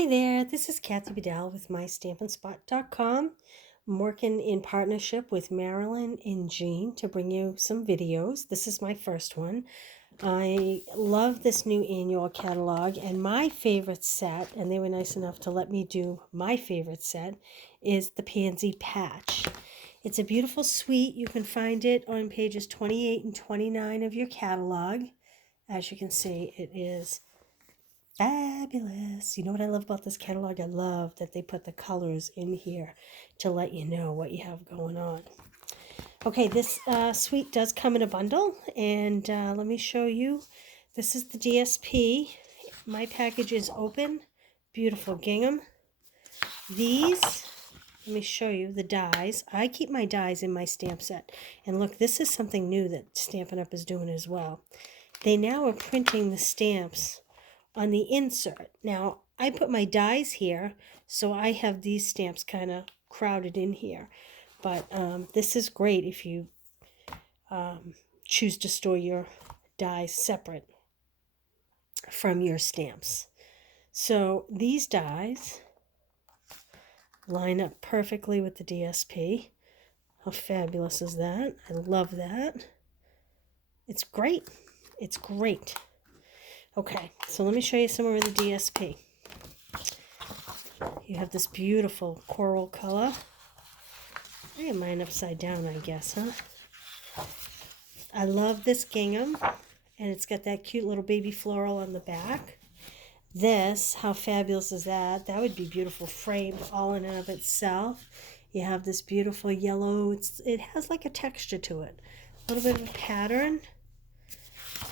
Hi there, this is Kathy Bedell with mystampinspot.com. I'm working in partnership with Marilyn and Jean to bring you some videos. This is my first one. I love this new annual catalog, and my favorite set, and they were nice enough to let me do my favorite set, is the Pansy Patch. It's a beautiful suite. You can find it on pages 28 and 29 of your catalog. As you can see, it is fabulous. You know what I love about this catalog? I love that they put the colors in here to let you know what you have going on. Okay, this suite does come in a bundle, and let me show you. This is the DSP. My package is open. Beautiful gingham. These, let me show you the dies. I keep my dies in my stamp set. And look, this is something new that Stampin' Up! Is doing as well. They now are printing the stamps on the insert. Now, I put my dies here, so I have these stamps kind of crowded in here. But this is great if you choose to store your dies separate from your stamps. So these dies line up perfectly with the DSP. How fabulous is that? I love that. It's great. It's great. Okay, so let me show you some of the DSP. You have this beautiful coral color. I have mine upside down, I guess, huh? I love this gingham, and it's got that cute little baby floral on the back. This, how fabulous is that? That would be beautiful framed all in and of itself. You have this beautiful yellow. It has like a texture to it. A little bit of a pattern.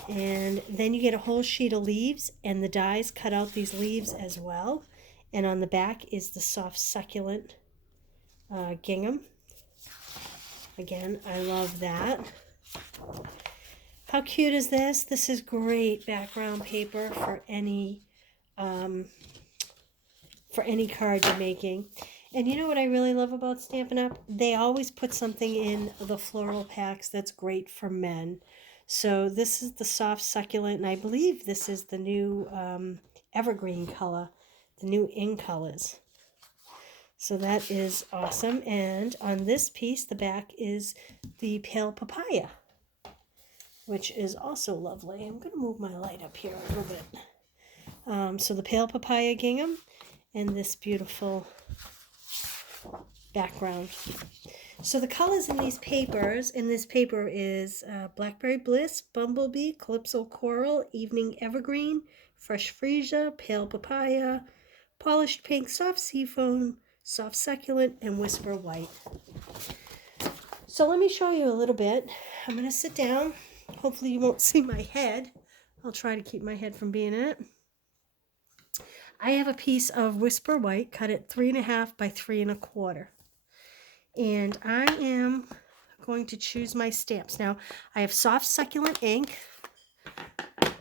And then you get a whole sheet of leaves, and the dies cut out these leaves as well. And on the back is the soft succulent gingham. Again, I love that. How cute is this? This is great background paper for any card you're making. And you know what I really love about Stampin' Up? They always put something in the floral packs that's great for men. So this is the soft succulent, and I believe this is the new evergreen color, the new in colors. So that is awesome. And on this piece, the back is the pale papaya, which is also lovely. I'm going to move my light up here a little bit. So the pale papaya gingham and this beautiful background. So the colors in these papers, in this paper is Blackberry Bliss, Bumblebee, Calypso Coral, Evening Evergreen, Fresh Freesia, Pale Papaya, Polished Pink, Soft Seafoam, Soft Succulent, and Whisper White. So let me show you a little bit. I'm going to sit down. Hopefully you won't see my head. I'll try to keep my head from being in it. I have a piece of Whisper White cut at 3.5 by 3 1/4. And I am going to choose my stamps. Now, I have soft succulent ink.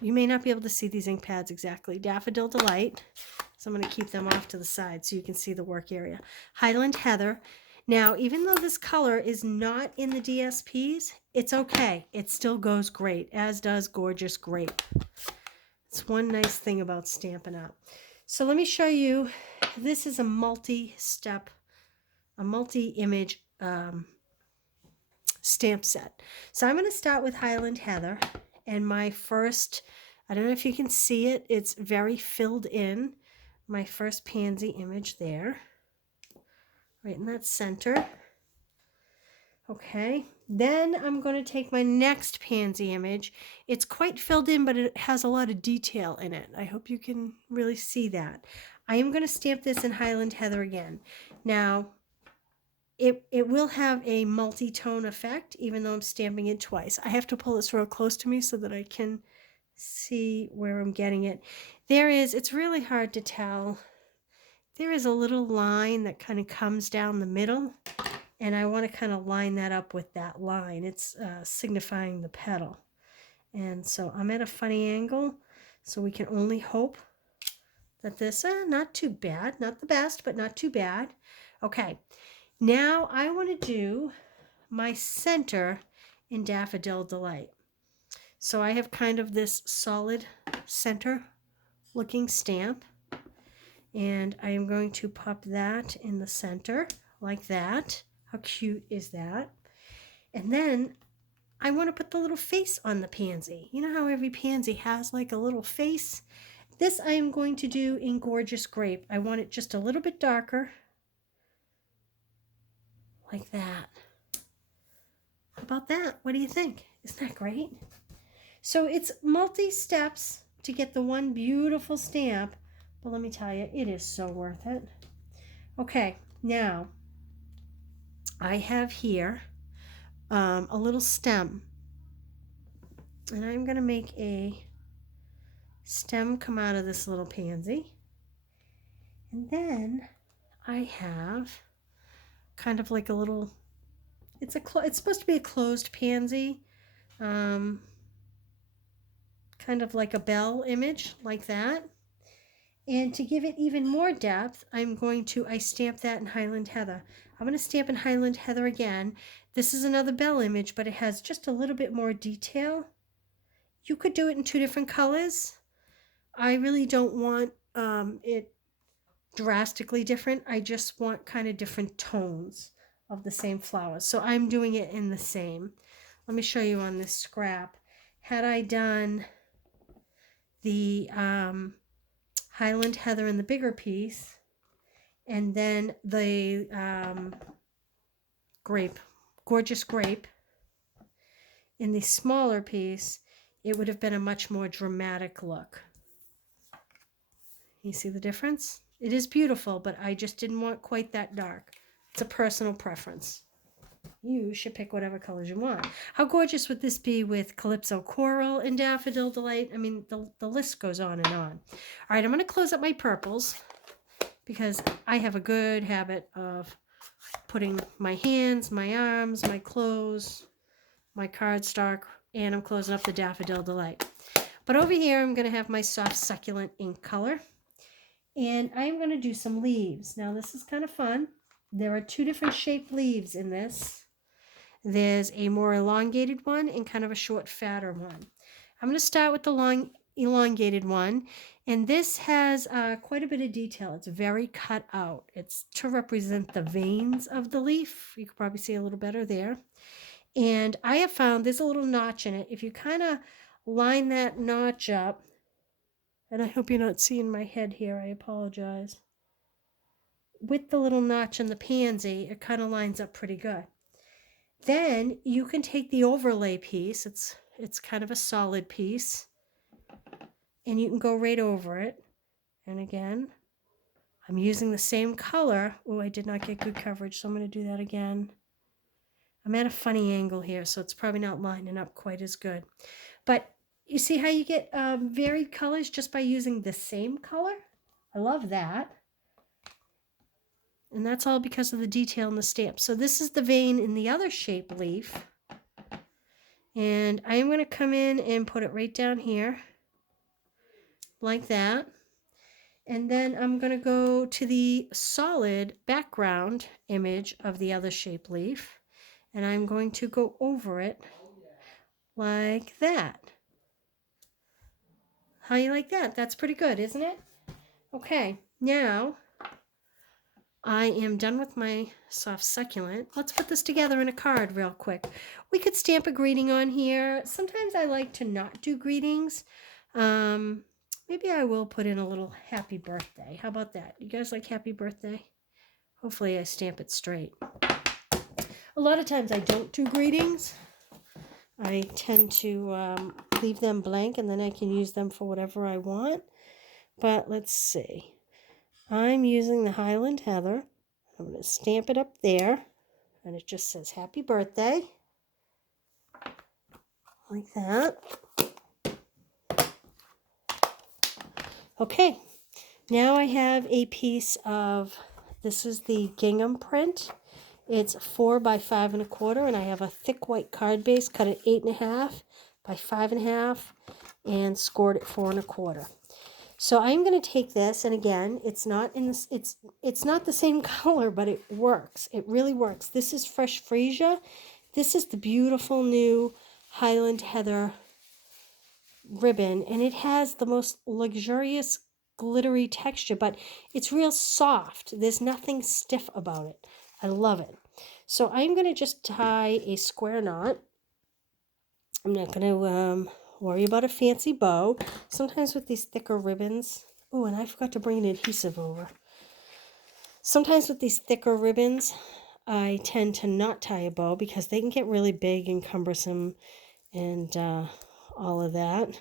You may not be able to see these ink pads exactly. Daffodil Delight. So I'm going to keep them off to the side so you can see the work area. Highland Heather. Now, even though this color is not in the DSPs, it's okay. It still goes great, as does Gorgeous Grape. It's one nice thing about Stampin' Up. So let me show you. This is a multi-step, a multi-image stamp set. So I'm going to start with Highland Heather, and my first, I don't know if you can see it, it's very filled in. My first pansy image there, right in that center. Okay, then I'm going to take my next pansy image. It's quite filled in, but it has a lot of detail in it. I hope you can really see that. I am going to stamp this in Highland Heather again. Now, it will have a multi-tone effect, even though I'm stamping it twice. I have to pull this real close to me so that I can see where I'm getting it. It's really hard to tell. There is a little line that kind of comes down the middle, and I want to kind of line that up with that line. It's signifying the petal. And so I'm at a funny angle, so we can only hope that this, not too bad, not the best, but not too bad. Okay, now I want to do my center in Daffodil Delight. So I have kind of this solid center looking stamp. And I am going to pop that in the center like that. How cute is that? And then I want to put the little face on the pansy. You know how every pansy has like a little face? This I am going to do in Gorgeous Grape. I want it just a little bit darker, like that. How about that? What do you think? Isn't that great? So it's multi-steps to get the one beautiful stamp, but let me tell you, it is so worth it. Okay, now I have here a little stem, and I'm going to make a stem come out of this little pansy. And then I have kind of like a little, it's supposed to be a closed pansy, kind of like a bell image, like that. And to give it even more depth, I stamped that in Highland Heather. I'm going to stamp in Highland Heather again. This is another bell image, but it has just a little bit more detail. You could do it in 2 different colors. I really don't want it drastically different. I just want kind of different tones of the same flowers. So I'm doing it in the same. Let me show you on this scrap. Had I done the Highland Heather in the bigger piece, and then the Gorgeous Grape in the smaller piece, it would have been a much more dramatic look. You see the difference? It is beautiful, but I just didn't want quite that dark. It's a personal preference. You should pick whatever colors you want. How gorgeous would this be with Calypso Coral and Daffodil Delight? I mean, the list goes on and on. All right, I'm going to close up my purples because I have a good habit of putting my hands, my arms, my clothes, my cardstock, and I'm closing up the Daffodil Delight. But over here, I'm going to have my soft succulent ink color. And I'm going to do some leaves. Now, this is kind of fun. There are 2 different shaped leaves in this. There's a more elongated one and kind of a short, fatter one. I'm going to start with the long, elongated one. And this has quite a bit of detail. It's very cut out. It's to represent the veins of the leaf. You can probably see a little better there. And I have found there's a little notch in it. If you kind of line that notch up, and I hope you're not seeing my head here, I apologize. With the little notch in the pansy, it kind of lines up pretty good. Then you can take the overlay piece, it's kind of a solid piece, and you can go right over it. And again, I'm using the same color. Oh, I did not get good coverage, so I'm going to do that again. I'm at a funny angle here, so it's probably not lining up quite as good. But you see how you get varied colors just by using the same color? I love that. And that's all because of the detail in the stamp. So this is the vein in the other shape leaf. And I am going to come in and put it right down here, like that. And then I'm going to go to the solid background image of the other shape leaf. And I'm going to go over it like that. How you like that? That's pretty good, isn't it? Okay, now I am done with my soft succulent. Let's put this together in a card real quick. We could stamp a greeting on here. Sometimes I like to not do greetings. Maybe I will put in a little happy birthday. How about that? You guys like happy birthday? Hopefully I stamp it straight. A lot of times I don't do greetings. I tend to leave them blank and then I can use them for whatever I want. But let's see. I'm using the Highland Heather. I'm going to stamp it up there. And it just says happy birthday. Like that. Okay. Now I have a piece of, this is the gingham print. It's 4 by 5 1/4, and I have a thick white card base cut at 8 1/2 by 5 1/2 and scored at 4 1/4. So I'm going to take this, and again, it's not in this, it's not the same color, but it works. It really works. This is Fresh Freesia. This is the beautiful new Highland Heather ribbon, and it has the most luxurious glittery texture, but it's real soft. There's nothing stiff about it. I love it. So I'm going to just tie a square knot. I'm not going to worry about a fancy bow. Sometimes with these thicker ribbons, oh, and I forgot to bring an adhesive over. Sometimes with these thicker ribbons, I tend to not tie a bow because they can get really big and cumbersome and all of that.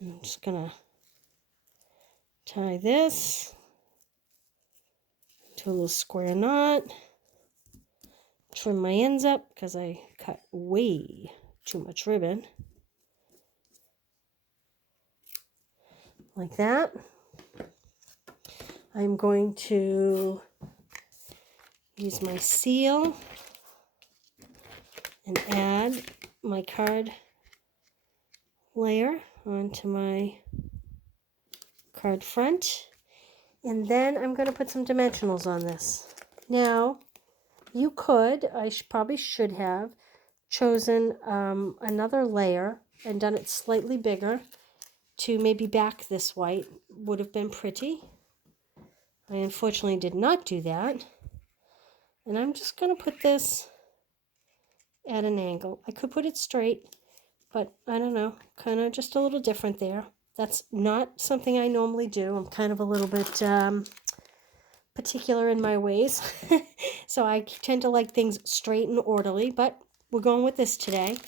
I'm just going to tie this to a little square knot. Trim my ends up because I cut way too much ribbon. Like that. I'm going to use my seal and add my card layer onto my card front. And then I'm going to put some dimensionals on this. Now, you could, probably should have, chosen another layer and done it slightly bigger to maybe back this white. Would have been pretty. I unfortunately did not do that. And I'm just going to put this at an angle. I could put it straight, but I don't know, kind of just a little different there. That's not something I normally do. I'm kind of a little bit particular in my ways. So I tend to like things straight and orderly, but we're going with this today.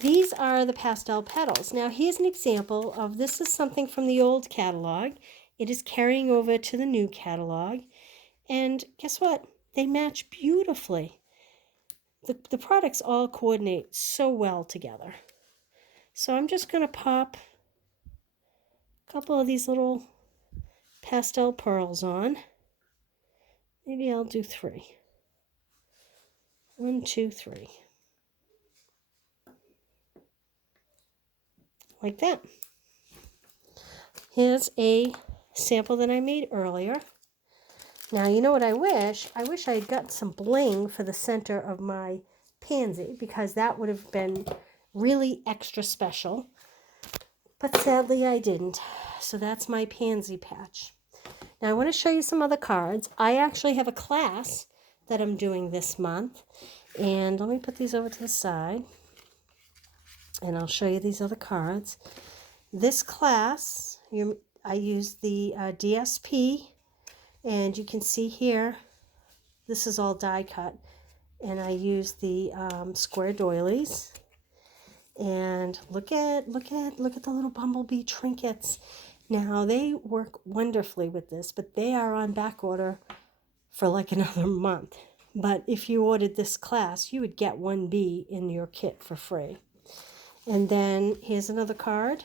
These are the pastel petals. Now here's an example of, this is something from the old catalog. It is carrying over to the new catalog. And guess what? They match beautifully. The products all coordinate so well together. So I'm just going to pop a couple of these little pastel pearls on. Maybe I'll do 3. 1, 2, 3. Like that. Here's a sample that I made earlier. Now, you know what I wish? I wish I had got some bling for the center of my pansy, because that would have been really extra special. But sadly, I didn't. So that's my pansy patch. Now, I want to show you some other cards. I actually have a class that I'm doing this month. And let me put these over to the side. And I'll show you these other cards. This class, I used the DSP. And you can see here, this is all die cut. And I used the square doilies. And look at the little bumblebee trinkets. Now, they work wonderfully with this, but they are on back order for like another month. But if you ordered this class, you would get 1 bee in your kit for free. And then here's another card.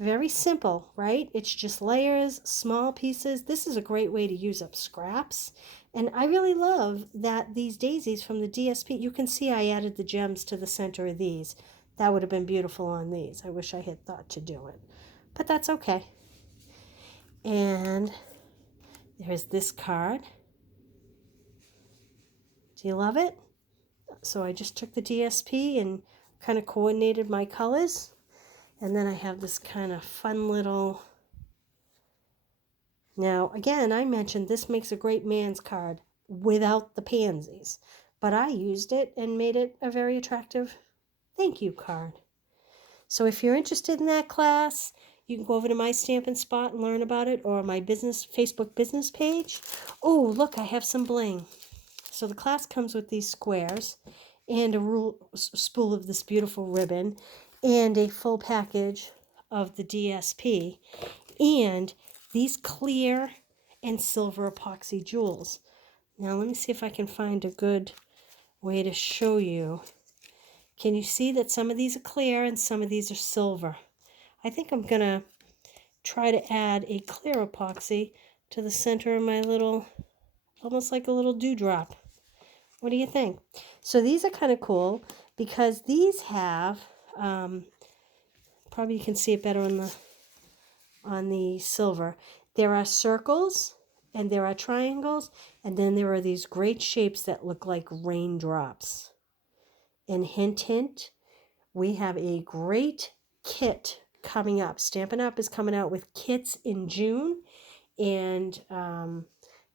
Very simple, right? It's just layers, small pieces. This is a great way to use up scraps. And I really love that these daisies from the DSP, you can see I added the gems to the center of these. That would have been beautiful on these. I wish I had thought to do it. But that's okay. And there's this card. Do you love it? So I just took the DSP and kind of coordinated my colors. And then I have this kind of fun little... Now, again, I mentioned this makes a great man's card without the pansies. But I used it and made it a very attractive thank you card. So if you're interested in that class, you can go over to my Stampin' Spot and learn about it, or my Facebook business page. Oh, look, I have some bling. So the class comes with these squares and a spool of this beautiful ribbon and a full package of the DSP and these clear and silver epoxy jewels. Now let me see if I can find a good way to show you. Can you see that some of these are clear and some of these are silver? I think I'm going to try to add a clear epoxy to the center of my little, almost like a little dewdrop. What do you think? So these are kind of cool because these have, probably you can see it better on the silver. There are circles and there are triangles, and then there are these great shapes that look like raindrops. And hint, hint, we have a great kit coming up. Stampin' Up! Is coming out with kits in June, and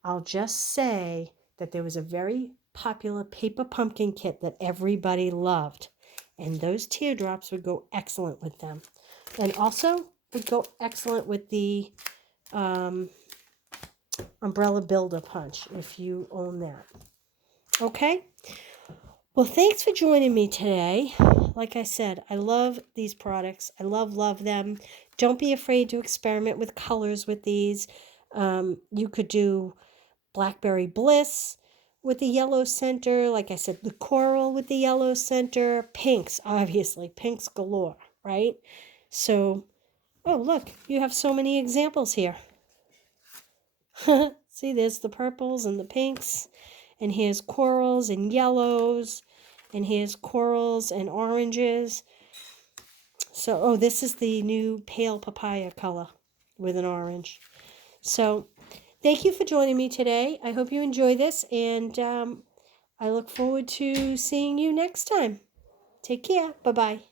I'll just say that there was a very popular paper pumpkin kit that everybody loved, and those teardrops would go excellent with them, and also would go excellent with the umbrella builder punch if you own that. Okay, well, thanks for joining me today. Like I said, I love these products. I love them. Don't be afraid to experiment with colors with these. You could do Blackberry Bliss with the yellow center. Like I said, the coral with the yellow center. Pinks, obviously. Pinks galore, right? So, oh, look, you have so many examples here. See, there's the purples and the pinks. And here's corals and yellows. And here's corals and oranges. So, oh, this is the new pale papaya color with an orange. So, thank you for joining me today. I hope you enjoy this, and I look forward to seeing you next time. Take care. Bye-bye.